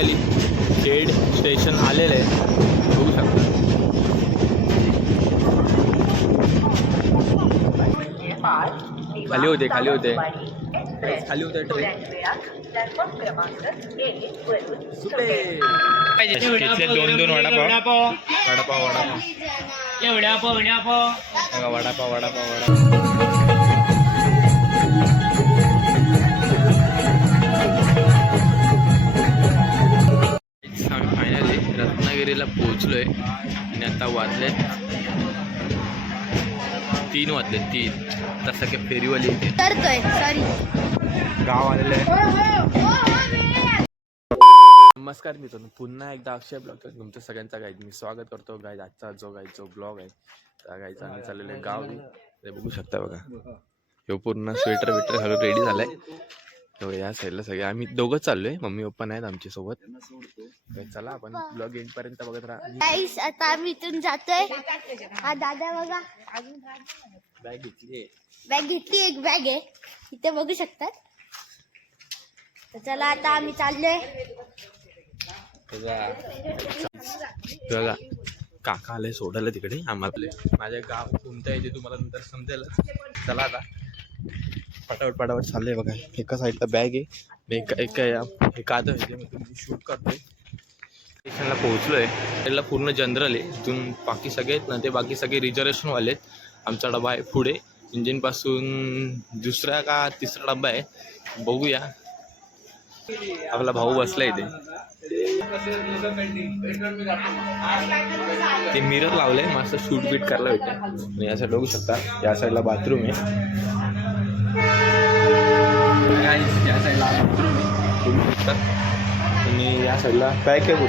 Finally Khed station आलेलं आहे. बघू शकता. खाली होते खाली होते. खाली होते ट्रेन दोन दोन वडापाव. वडापाव वडापाव. बघा, वडापाव वडापाव वडापाव. रत्नागिरीला पोहोचलोय. आणि आता वाजले तीन वाजले तीन. तसं की फेरीवाली येते करतोय सॉरी गाव आलेलं आहे. नमस्कार मित्रांनो पुन्हा एकदा अक्षय ब्लॉग तुमचं सगळ्यांचा गाईड मी स्वागत करतो गाईड आजचा जो गाईड जो ब्लॉग आहे त्या गाईचा आम्ही चाललेलो आहे गाव. ते बघू शकता बघा. ह्यो पूर्ण स्वेटर बिटर सगळं रेडी झालाय. तो या साईडला सगळे. आम्ही दोघंच चाललोय. मम्मी पप्पा नाहीत आमच्यासोबत. तर चला आपण ब्लॉग एंड पर्यंत बघत राहा. गाईस आता आम्ही इथून जातोय. हा दादा बघा. बॅग घेतली बॅग घेतली एक बॅग आहे. इथे बघू शकतात. तर चला आता आम्ही चाललोय. बघा काका आले सोडायला तिकडे. आम्हाला माझ्या गाव कोणतं आहे ते तुम्हाला नंतर समजेल. चला आता. पटापट पटापट चाललंय बघा. एका साईडला बॅग आहे. मी एका एका या एका आता शूट करतोय. स्टेशनला पोहोचलोय. त्याला पूर्ण जनरल आहे. इथून बाकी सगळे आहेत ना ते बाकी सगळे रिझर्वेशनवाले आहेत. आमचा डबा आहे पुढे. इंजिनपासून दुसरा का तिसरा डबा आहे. बघूया. आपला भाऊ बसला इथे. ते मिरर लावलंय. मस्त शूट बीट करायला भेटते आणि या साईड बघू शकता. या साईडला बाथरूम आहे. या साईडला तुम्ही आणि या साईडला पॅक आहे बोल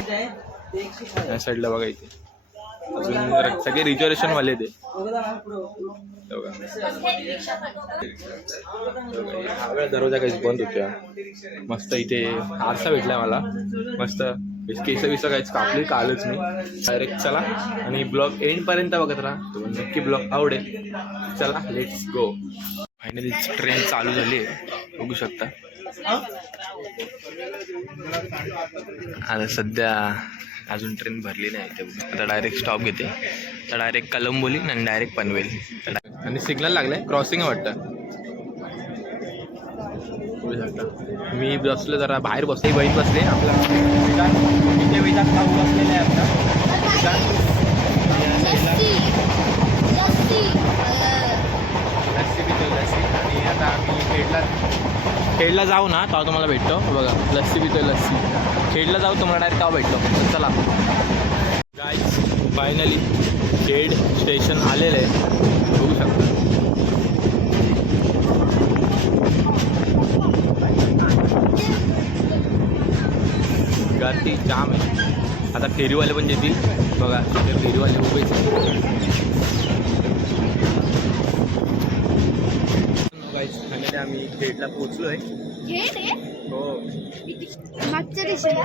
या साईडला बघा इथे. अजून सगळे रिझर्वेशन वाले ते दरवाजा काहीच बंद होत्या मस्त इथे आरसा भेटलाय मला. मस्त केस विस काहीच कापली कालच मी. डायरेक्ट चला. आणि ब्लॉग एंड पर्यंत बघत राहा. नक्की ब्लॉग आवडेल. चला लेट्स गो फायनली ट्रेन चालू झाली आहे. बघू शकता. आता सध्या अजून ट्रेन भरली नाही. ते आता डायरेक्ट स्टॉप घेते. तर डायरेक्ट कलंबोली आणि डायरेक्ट पनवेल. आणि सिग्नल लागलाय. क्रॉसिंग वाटतं. बघू शकता. मी बसलो जरा बाहेर बसले बहीण बसले आपला विधान इथे विधान भाऊ बसलेला आहे आपला विधान लस्सी लस्सी अं, लस्सी पितो लस्सी आणि आता आम्ही खेडला खेडला जाऊ ना तेव्हा तुम्हाला भेटतो. बघा लस्सी पितोय लस्सी. खेडला जाऊ तुम्हाला डायरेक्ट तेव्हा भेटतो. चला. गाईज फायनली खेड स्टेशन आलेलं आहे. बघू शकता. गर्दी जाम आहे. आता फेरीवाले पण येतील बघा फेरीवाले उभेच फायनली आम्ही खेडला पोहोचलो आहे घेट आहे. हो. मागच्या दिशेला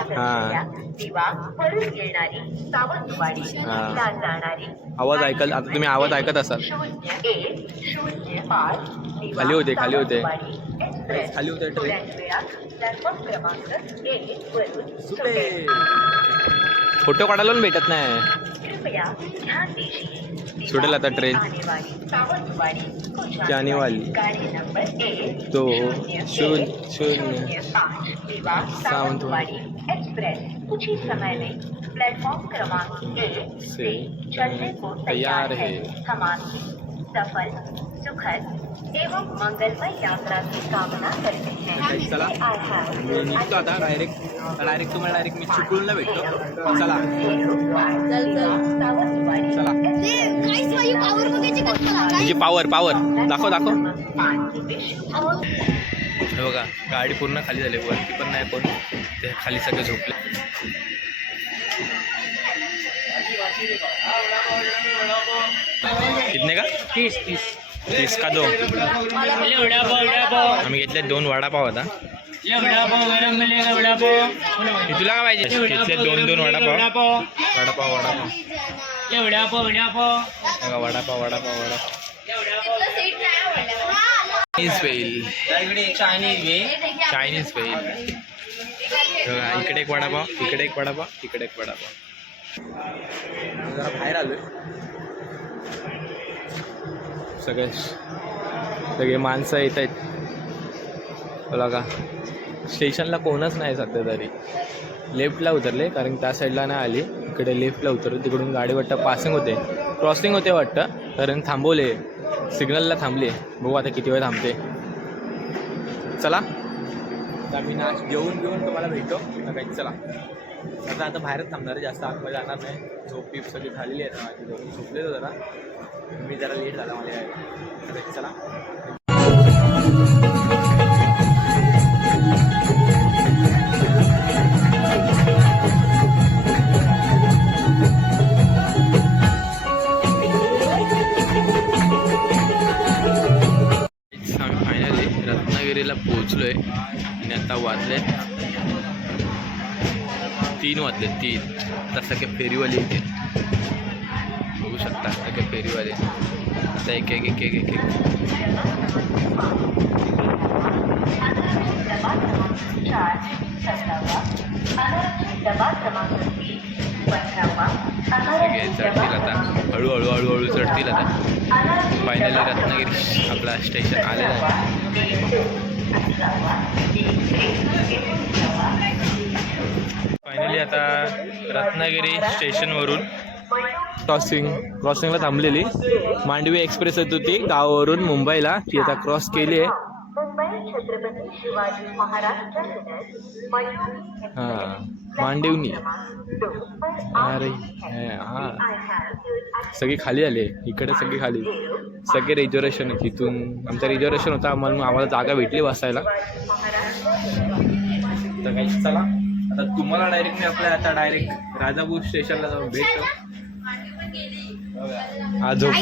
आवाज ऐकल आता तुम्ही आवाज ऐकत असाल. खाली होते, खाली होते. खाली होते ट्रेन. फोटो काढायला पण भेटत नाही. कृपया ध्यान दीजिए दिवा सुटेल ट्रेन. आने वाली जाने वाली. गाड़ी नंबर एक तो शून्य शून्य सावंतवाड़ी एक्सप्रेस कुछ ही समय में प्लेटफॉर्म क्रमांक एक से चलने को तैयार है हम आपकी सफल सुखद एवं मंगलमय यात्रा की कामना करते हैं। चला. I have मी निघतो आता डायरेक्ट डायरेक्ट तुम्हाला डायरेक्ट मी चिपळूणला भेटतो चला चल। चल। सावंतवाडी चला ते काहीच माझी पावर पावर पावर दाखव दाखव। हे बघा गाडी पूर्ण खाली झाली वरती पण नाही कोण ते खाली सगळे झोपले. कितने का? तीस तीस. तीस का दो. आम्ही घेतले दोन वडापाव आता. तुला काय पाहिजे? घेतले दोन दोन वडापाव? वडापाव वडापाव. वडापाव वडापाव चायनीज इकडे चायनीज बघा, इकडे एक वडापाव इकडे एक वडापाव इकडे एक वडापाव. जरा बाहेर आलोय. सगळे सगळे माणसं येत आहेत. बोला का स्टेशनला कोणच नाही सध्या तरी. लेफ्टला उतरले कारण त्या साईडला नाही आली. इकडे लेफ्टला उतरले. तिकडून गाडी वाटतं पासिंग होते. क्रॉसिंग होते वाटतं कारण थांबवले. सिग्नलला थांबले. बघू आता किती वेळ थांबते. चला. आम्ही मी नाश घेऊन घेऊन तुम्हाला भेटतो. काही चला. आता आता बाहेरच थांबणार आहे, जास्त आतमध्ये जाणार नाही. झोप पीप सगळी झालेली आहे ना माझी झोप झोपलेलो जरा मी जरा लेट झाला मला यायला. चला. आम्ही फायनली रत्नागिरीला पोहोचलो आहे आणि आता वाजले तीन वाजले तीन आता सगळे फेरीवाले येते. बघू शकता सगळे फेरीवाले. आता एक एक एक एक एक सगळे चढतील आता. हळूहळू हळूहळू चढतील आता. अनारक्षित फायनली रत्नागिरी आपला स्टेशन आलेला आहे. फायनली आता रत्नागिरी स्टेशनवरून. क्रॉसिंग क्रॉसिंगला थांबलेली. मांडवी एक्सप्रेस येत होती गावावरून मुंबईला. ती आता क्रॉस केली आहे. मुंबई हां मांडिवनी. अरे हां सगळी खाली आले इकडे सगळी खाली. सगळे रिझर्वेशन आहे तिथून आमचं रिझर्वेशन होता मग आम्हाला जागा भेटली बसायला. तर काही चला. आता तुम्हाला डायरेक्ट मी आपल्या आता डायरेक्ट राजापूर स्टेशनला जाऊन भेटतो. आज झोप.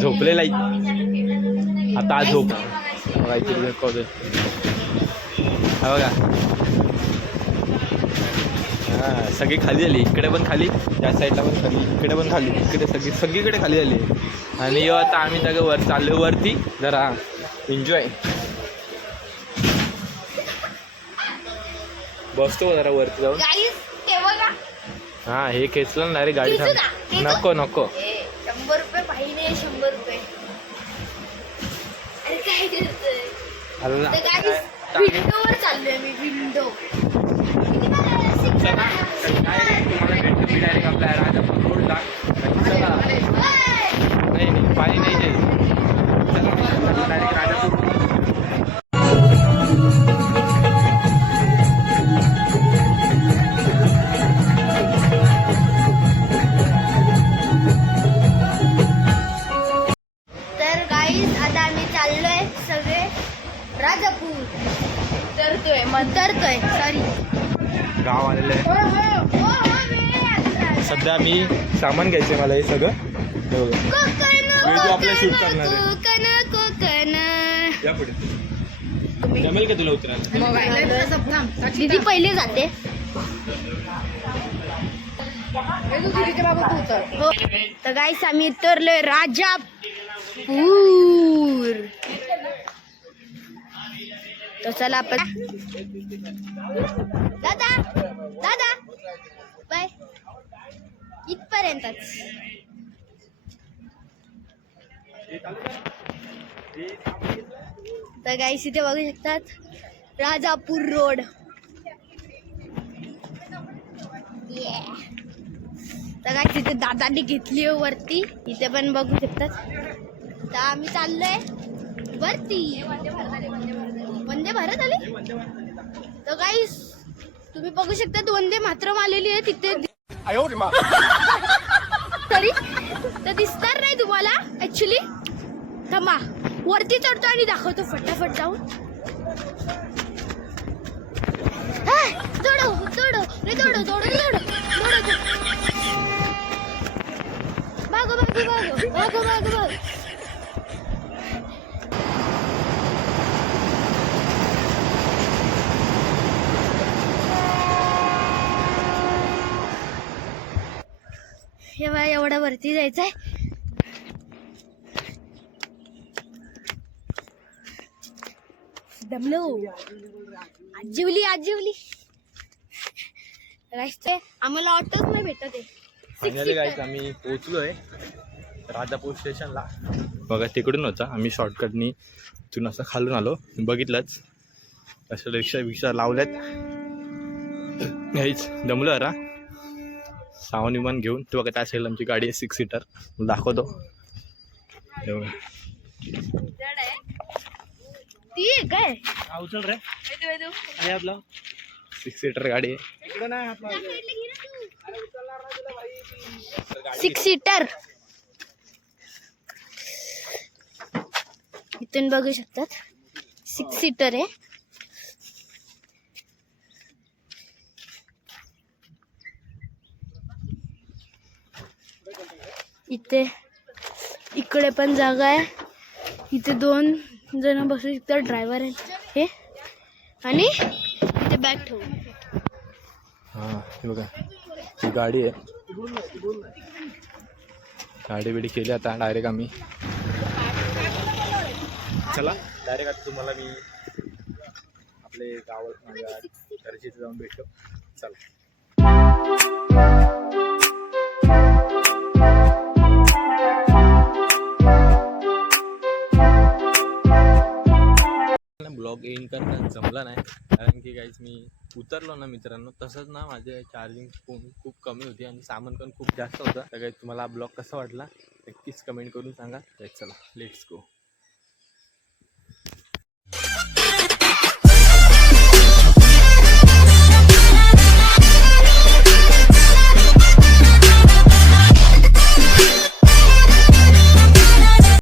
झोपलेला आहे. आता आज झोप. काहीतरी हा बघा. सगळी खाली झाली इकडे पण खाली त्या साईडला पण खाली. इकडे पण खाली. इकडे सगळी सगळीकडे खाली झाली आणि आता आम्ही सगळं वर चाललो वरती. जरा एन्जॉय बसतो जरा वरती जाऊन. हे हा हे खेचलं ना रे गाडी? थांब? नको नको. शंभर रुपये पाहिजे शंभर रुपये. विंडोवर चाललोय मी विंडो चला. तर direct तुम्हाला भेटतो मी डायरेक्ट आपल्या सगळे राजापूर. उतरतोय उतरतोय सॉरी गाव आलेलं आहे. सध्या मी सामान घ्यायचं मला हे सगळं. हे. बघा. कोकण वेदू आपलं shoot करणार. कोकण कोकण. या पुढे. जमेल का तुला उतरायला? दीदी पहिले जाते. हो तर गाईस आम्ही उतरलोय राजापूर. तर चला आपण. दादा दादा. बाय. इथपर्यंतच. तर गाईस इथे बघू शकतात राजापूर रोड. तर काय तिथे दादाने घेतली आहे वरती. इथे पण बघू शकतात. तर आम्ही चाललोय वरती. वंदे भारत आले? तर गाईस तुम्ही बघू शकतात वंदे मातरम आलेली आहे तिथे. तरी तर दिसणार नाही तुम्हाला ऍक्च्युली थांबा वरती चढतो आणि दाखवतो फटाफट जाऊन. हा, दौडो दौडो रे दौडो दौडो दौडो दौडो दौडो. भागो भागो भागो भागो भागो हे बघा एवढं वरती जायचंय. दमलो. आज जेवली आज जेवली Guys, ते आम्हाला ऑटोच नाही भेटत आहे. आम्ही पोहोचलोय राजापूर स्टेशनला बघा तिकडून होता. आम्ही शॉर्टकटनी तिथून असं खालून आलो. बघितलंच. असं रिक्षा बिक्षा लावल्यात. हेच दमलं जरा. सावन विमान घेऊन ते बघा त्या साईडला आमची गाडी आहे सिक्स सीटर दाखवतो. बघा. जड आहे. ती आहे काय उचल रे. अरे आपलं? सिक्स सीटर गाडी आहे. सिक्स सीटर इथून बघू शकतात. सिक्स सीटर आहे. इथे इकडे पण जागा आहे. इथे दोन जण बसू शकतात ड्रायव्हर आहे हे. आणि इथे बॅग ठेवू हां हे बघा. ही गाडी आहे. गाडी बिडी केली आता डायरेक्ट आम्ही. चला. डायरेक्ट आता तुम्हाला मी आपले गावात माझ्या घरचे जाऊन भेटतो. चला. ब्लॉग एंड करणं जमला नाही. कारण की काहीच मी उतरलो ना मित्रांनो तसंच ना माझे चार्जिंग फोन खूप कमी होती आणि सामान पण खूप जास्त होतं. तर काही तुम्हाला ब्लॉग कसा वाटला नक्कीच कमेंट करून सांगा. तर चला लेट्स गो